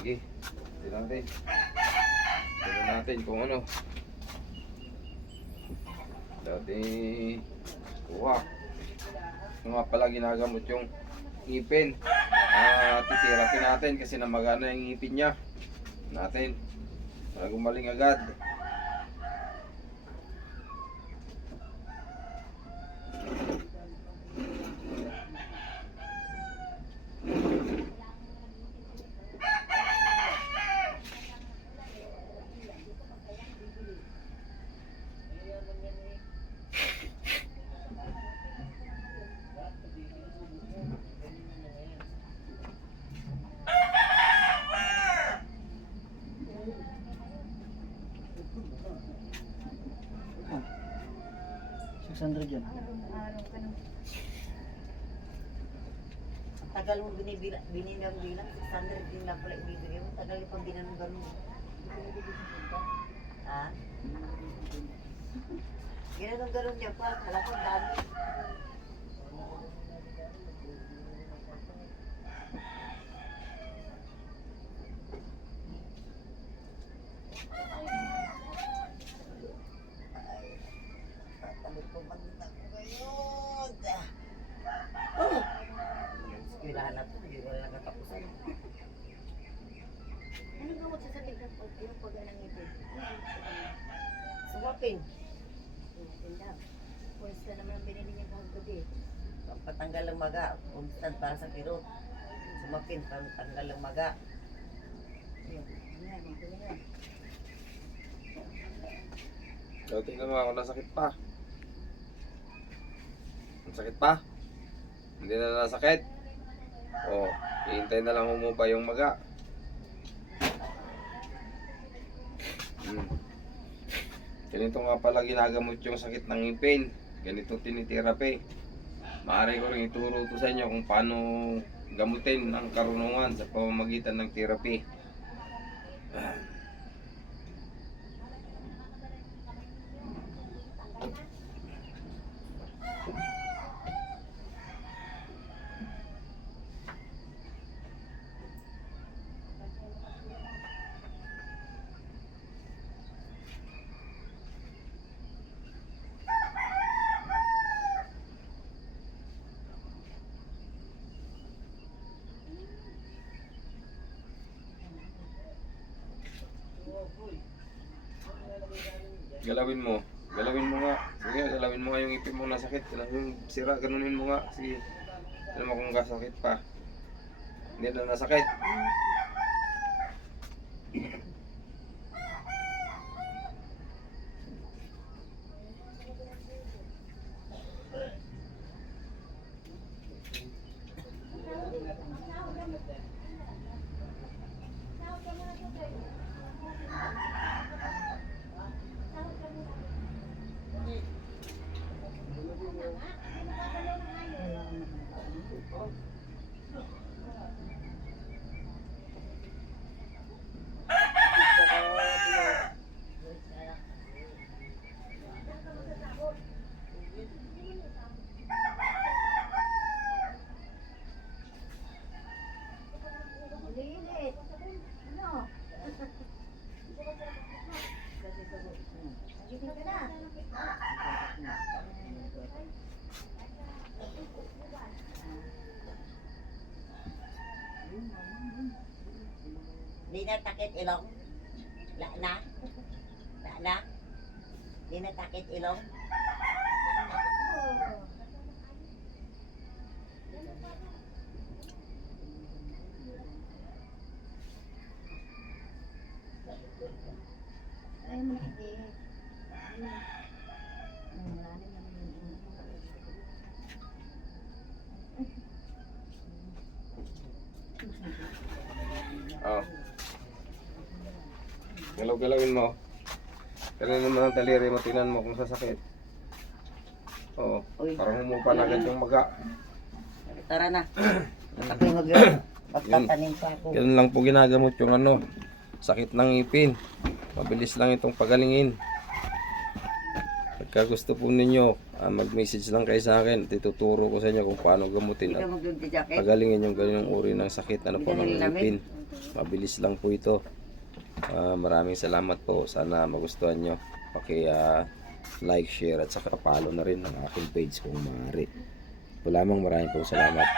Sige. Tignan natin. Tignan natin kung ano. Dati kuha. Yung nga pala ginagamot yung ngipin. Ah, titirapin natin kasi namagana yung ngipin niya. Natin. Para gumaling agad. Six hundred yan. Araw-araw ka nung... Tagal mo binibila, bininang bilang, 600 din lang pala ibibigay mo. Tagal yung pag ginanong ganun. Ha? Ginanong ganun niya pa, kala ko dami. Tatalot ko maganda ko ngayon. Oh! Kailangan na ito, hindi ko na nakatapusan. Ano gamot sa sakit ng pag yung pag nangipin? Sumapin. Tinda. Pwesta naman ang binili niya kagabi. Pampatanggal ng maga. Constant para sa kirot. Sumapin, pampatanggal ng maga. Ayun. Yan, ito na yan. So, tingnan mo ako nasakit pa. Ang sakit pa? Hindi na nasakit? O, hihintay na lang humupa yung maga. Hmm. Ganito nga pala ginagamot yung sakit ng ngipin. Ganito tinitirapi. Maaari ko rin ituro to sa inyo kung paano gamutin ang karunungan sa pamamagitan ng therapy. Galawin mo. Galawin mo nga. Sige, galawin mo nga yung ipin mo na sakit. Galawin yung sira, ganunin mo nga. Sige. Alam mo kung kasakit pa. Hindi na nasakit. Lilit. Nagising ka na. Di na takit ilong. La na. La na. Di na takit ilong. Oh. Ay, mahigit. Ayun. Ang malalim naman yung ulo. Oh. Galaw-galawin mo. Pero naman ang daliri mo, tingnan mo kung sasakit. Oo. Uy. Parang humupa na agad yung maga. Tara na. Ako mag Magtatanim pa ako. Ganun lang po ginagamot yung ano, sakit ng ngipin. Mabilis lang itong pagalingin. Pagka gusto po ninyo, ah, mag-message lang kayo sa akin. at Ituturo ko sa inyo kung paano gamutin Hindi ka at mag-jacket. pagalingin yung ganyung uri ng sakit ano po ng nilalamig? Mabilis lang po ito. Ah, maraming salamat po. Sana magustuhan nyo. Paki ah, like, share at saka follow na rin ang aking page kung maaari. Ito lamang maraming pong salamat.